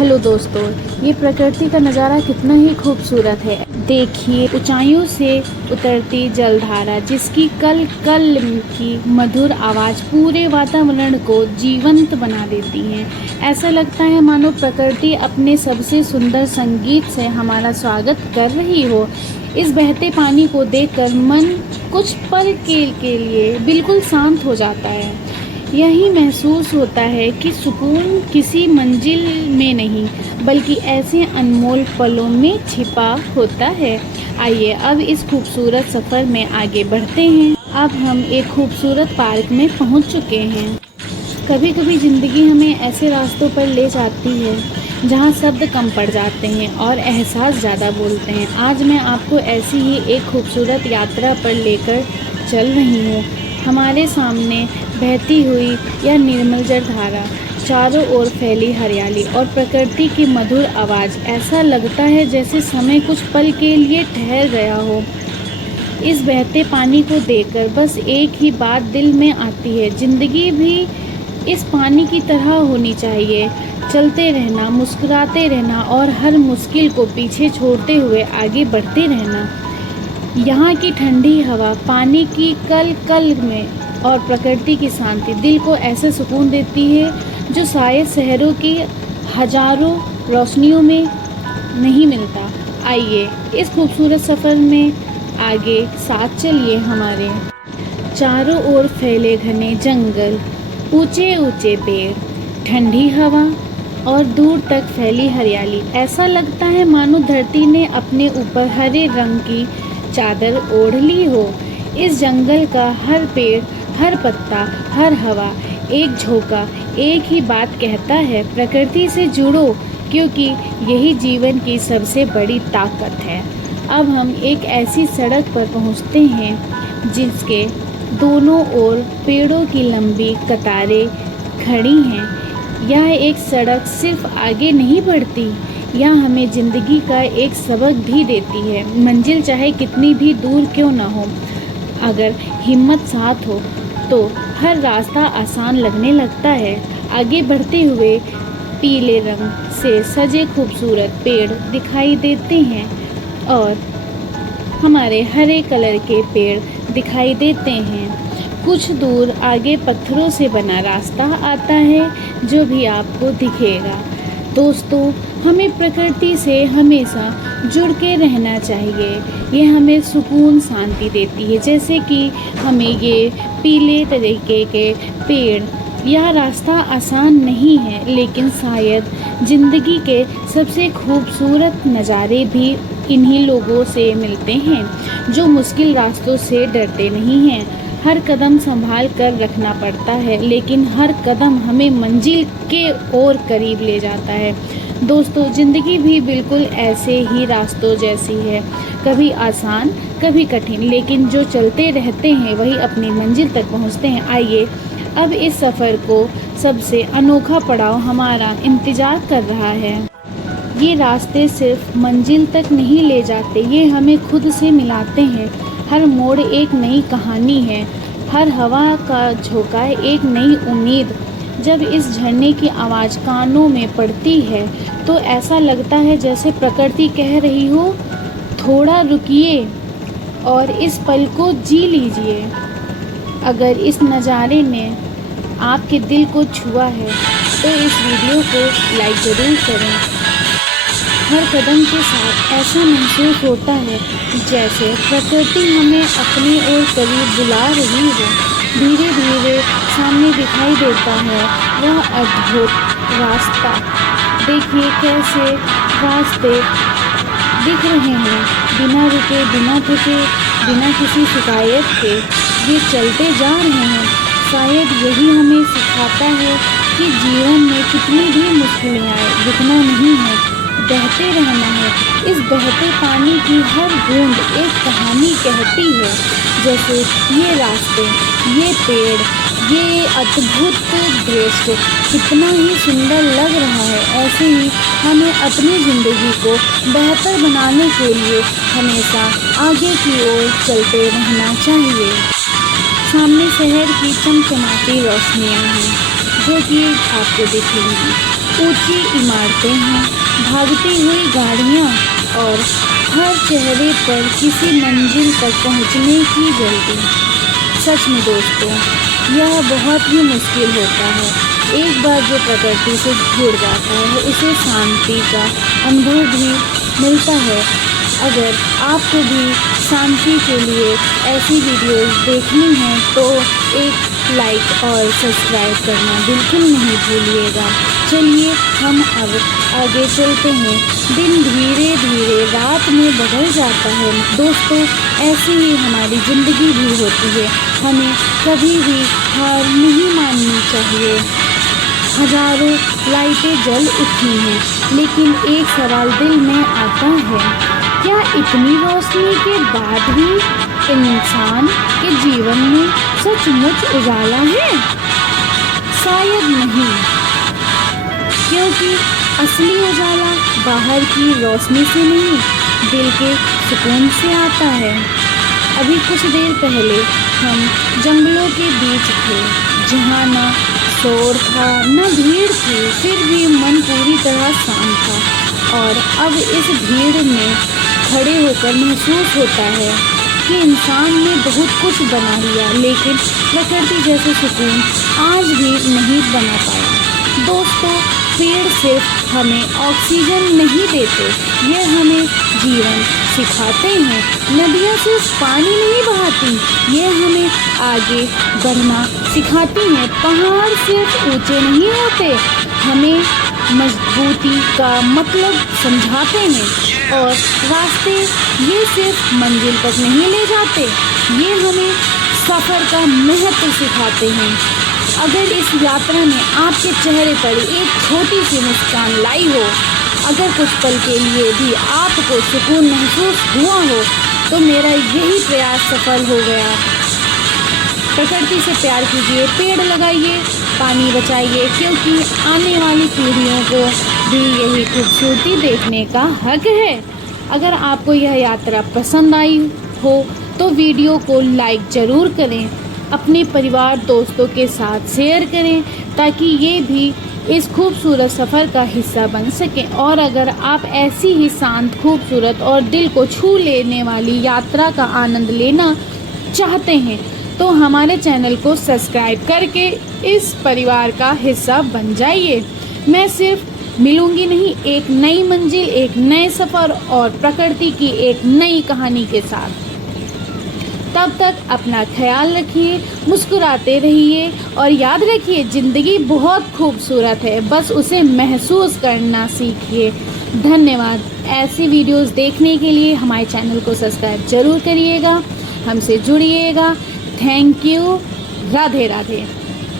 Hello दोस्तों, ये प्रकृति का नज़ारा कितना ही खूबसूरत है। देखिए ऊंचाइयों से उतरती जलधारा, जिसकी कल कल की मधुर आवाज़ पूरे वातावरण को जीवंत बना देती है। ऐसा लगता है मानो प्रकृति अपने सबसे सुंदर संगीत से हमारा स्वागत कर रही हो। इस बहते पानी को देखकर मन कुछ पल के लिए बिल्कुल शांत हो जाता है। यही महसूस होता है कि सुकून किसी मंजिल में नहीं, बल्कि ऐसे अनमोल पलों में छिपा होता है। आइए अब इस खूबसूरत सफ़र में आगे बढ़ते हैं। अब हम एक खूबसूरत पार्क में पहुंच चुके हैं। कभी कभी ज़िंदगी हमें ऐसे रास्तों पर ले जाती है जहां शब्द कम पड़ जाते हैं और एहसास ज़्यादा बोलते हैं। आज मैं आपको ऐसी ही एक खूबसूरत यात्रा पर लेकर चल रही हूँ। हमारे सामने बहती हुई यह निर्मल जलधारा, चारों ओर फैली हरियाली और प्रकृति की मधुर आवाज़, ऐसा लगता है जैसे समय कुछ पल के लिए ठहर गया हो। इस बहते पानी को देखकर बस एक ही बात दिल में आती है, ज़िंदगी भी इस पानी की तरह होनी चाहिए। चलते रहना, मुस्कुराते रहना और हर मुश्किल को पीछे छोड़ते हुए आगे बढ़ते रहना। यहाँ की ठंडी हवा, पानी की कल कल में और प्रकृति की शांति दिल को ऐसा सुकून देती है जो शायद शहरों की हजारों रोशनियों में नहीं मिलता। आइए इस खूबसूरत सफ़र में आगे साथ चलिए हमारे। चारों ओर फैले घने जंगल, ऊंचे ऊंचे पेड़, ठंडी हवा और दूर तक फैली हरियाली। ऐसा लगता है मानो धरती ने अपने ऊपर हरे रंग की चादर ओढ़ ली हो। इस जंगल का हर पेड़, हर पत्ता, हर हवा, एक झोंका एक ही बात कहता है, प्रकृति से जुड़ो, क्योंकि यही जीवन की सबसे बड़ी ताकत है। अब हम एक ऐसी सड़क पर पहुंचते हैं जिसके दोनों ओर पेड़ों की लंबी कतारें खड़ी हैं। यह एक सड़क सिर्फ आगे नहीं बढ़ती, यह हमें ज़िंदगी का एक सबक भी देती है। मंजिल चाहे कितनी भी दूर क्यों ना हो, अगर हिम्मत साथ हो तो हर रास्ता आसान लगने लगता है। आगे बढ़ते हुए पीले रंग से सजे खूबसूरत पेड़ दिखाई देते हैं और हमारे हरे कलर के पेड़ दिखाई देते हैं। कुछ दूर आगे पत्थरों से बना रास्ता आता है जो भी आपको दिखेगा। दोस्तों, हमें प्रकृति से हमेशा जुड़ के रहना चाहिए। ये हमें सुकून, शांति देती है। जैसे कि हमें ये पीले तरीके के पेड़, यह रास्ता आसान नहीं है, लेकिन शायद ज़िंदगी के सबसे खूबसूरत नज़ारे भी इन्हीं लोगों से मिलते हैं जो मुश्किल रास्तों से डरते नहीं हैं। हर कदम संभाल कर रखना पड़ता है, लेकिन हर कदम हमें मंजिल के और करीब ले जाता है। दोस्तों, ज़िंदगी भी बिल्कुल ऐसे ही रास्तों जैसी है, कभी आसान कभी कठिन, लेकिन जो चलते रहते हैं वही अपनी मंजिल तक पहुंचते हैं। आइए अब इस सफ़र को सबसे अनोखा पड़ाव हमारा इंतज़ार कर रहा है। ये रास्ते सिर्फ मंजिल तक नहीं ले जाते, ये हमें खुद से मिलाते हैं। हर मोड़ एक नई कहानी है, हर हवा का झोंका एक नई उम्मीद। जब इस झरने की आवाज़ कानों में पड़ती है तो ऐसा लगता है जैसे प्रकृति कह रही हो, थोड़ा रुकिए और इस पल को जी लीजिए। अगर इस नज़ारे ने आपके दिल को छुआ है तो इस वीडियो को लाइक ज़रूर करें। हर कदम के साथ ऐसा महसूस होता है जैसे प्रकृति हमें अपनी ओर करीब बुला रही हो। धीरे धीरे सामने दिखाई देता है वह अद्भुत रास्ता। देखिए कैसे रास्ते दिख रहे हैं, बिना रुके, बिना थके, बिना किसी शिकायत के ये चलते जा रहे हैं। शायद यही हमें सिखाता है कि जीवन में कितनी भी मुश्किलें आए, रुकना नहीं है, बहते रहना है। इस बहते पानी की हर बूंद एक कहानी कहती है। जैसे ये रास्ते, ये पेड़, ये अद्भुत दृश्य कितना ही सुंदर लग रहा है, ऐसे ही हमें अपनी ज़िंदगी को बेहतर बनाने के लिए हमेशा आगे की ओर चलते रहना चाहिए। सामने शहर की चमचमाती रोशनियाँ हैं जो कि आपको दिखेंगी। ऊंची इमारतें हैं, भागती हुई गाड़ियाँ और हर चेहरे पर किसी मंजिल तक पहुँचने की जल्दी। सच में दोस्तों, यह बहुत ही मुश्किल होता है। एक बार जो प्रकृति से जुड़ जाता है उसे शांति का अनुभव भी मिलता है। अगर आपको भी शांति के लिए ऐसी वीडियोस देखनी है तो एक लाइक और सब्सक्राइब करना बिल्कुल नहीं भूलिएगा। चलिए हम अब आगे चलते हैं। दिन धीरे धीरे रात में बदल जाता है। दोस्तों, ऐसी ही हमारी ज़िंदगी भी होती है। हमें कभी भी हार नहीं माननी चाहिए। हजारों लाइटें जल उठी हैं, लेकिन एक सवाल दिल में आता है, क्या इतनी रोशनी के बाद भी इंसान के जीवन में सचमुच उजाला है? शायद नहीं, क्योंकि असली उजाला बाहर की रोशनी से नहीं, दिल के सुकून से आता है। अभी कुछ देर पहले हम जंगलों के बीच थे, जहाँ न शोर था न भीड़ थी, फिर भी मन पूरी तरह शांत था। और अब इस भीड़ में खड़े होकर महसूस होता है कि इंसान ने बहुत कुछ बना लिया, लेकिन प्रकृति जैसे सुकून आज भी नहीं बना पाया। दोस्तों, पेड़ सिर्फ हमें ऑक्सीजन नहीं देते, ये हमें जीवन सिखाते हैं। नदियाँ सिर्फ पानी नहीं बहाती, ये हमें आगे बढ़ना सिखाती हैं। पहाड़ सिर्फ ऊंचे नहीं होते, हमें मजबूती का मतलब समझाते हैं। और रास्ते ये सिर्फ मंजिल तक नहीं ले जाते, ये हमें सफ़र का महत्व सिखाते हैं। अगर इस यात्रा ने आपके चेहरे पर एक छोटी सी मुस्कान लाई हो, अगर कुछ पल के लिए भी आपको सुकून महसूस हुआ हो, तो मेरा यही प्रयास सफल हो गया। प्रकृति से प्यार कीजिए, पेड़ लगाइए, पानी बचाइए, क्योंकि आने वाली पीढ़ियों को भी यही खूबसूरती देखने का हक है। अगर आपको यह यात्रा पसंद आई हो तो वीडियो को लाइक ज़रूर करें, अपने परिवार दोस्तों के साथ शेयर करें, ताकि ये भी इस खूबसूरत सफ़र का हिस्सा बन सकें। और अगर आप ऐसी ही शांत, खूबसूरत और दिल को छू लेने वाली यात्रा का आनंद लेना चाहते हैं तो हमारे चैनल को सब्सक्राइब करके इस परिवार का हिस्सा बन जाइए। मैं सिर्फ मिलूंगी नहीं, एक नई मंजिल, एक नए सफ़र और प्रकृति की एक नई कहानी के साथ। तब तक अपना ख्याल रखिए, मुस्कुराते रहिए और याद रखिए, ज़िंदगी बहुत खूबसूरत है, बस उसे महसूस करना सीखिए। धन्यवाद। ऐसी वीडियोस देखने के लिए हमारे चैनल को सब्सक्राइब ज़रूर करिएगा, हमसे जुड़िएगा। Thank you. राधे राधे।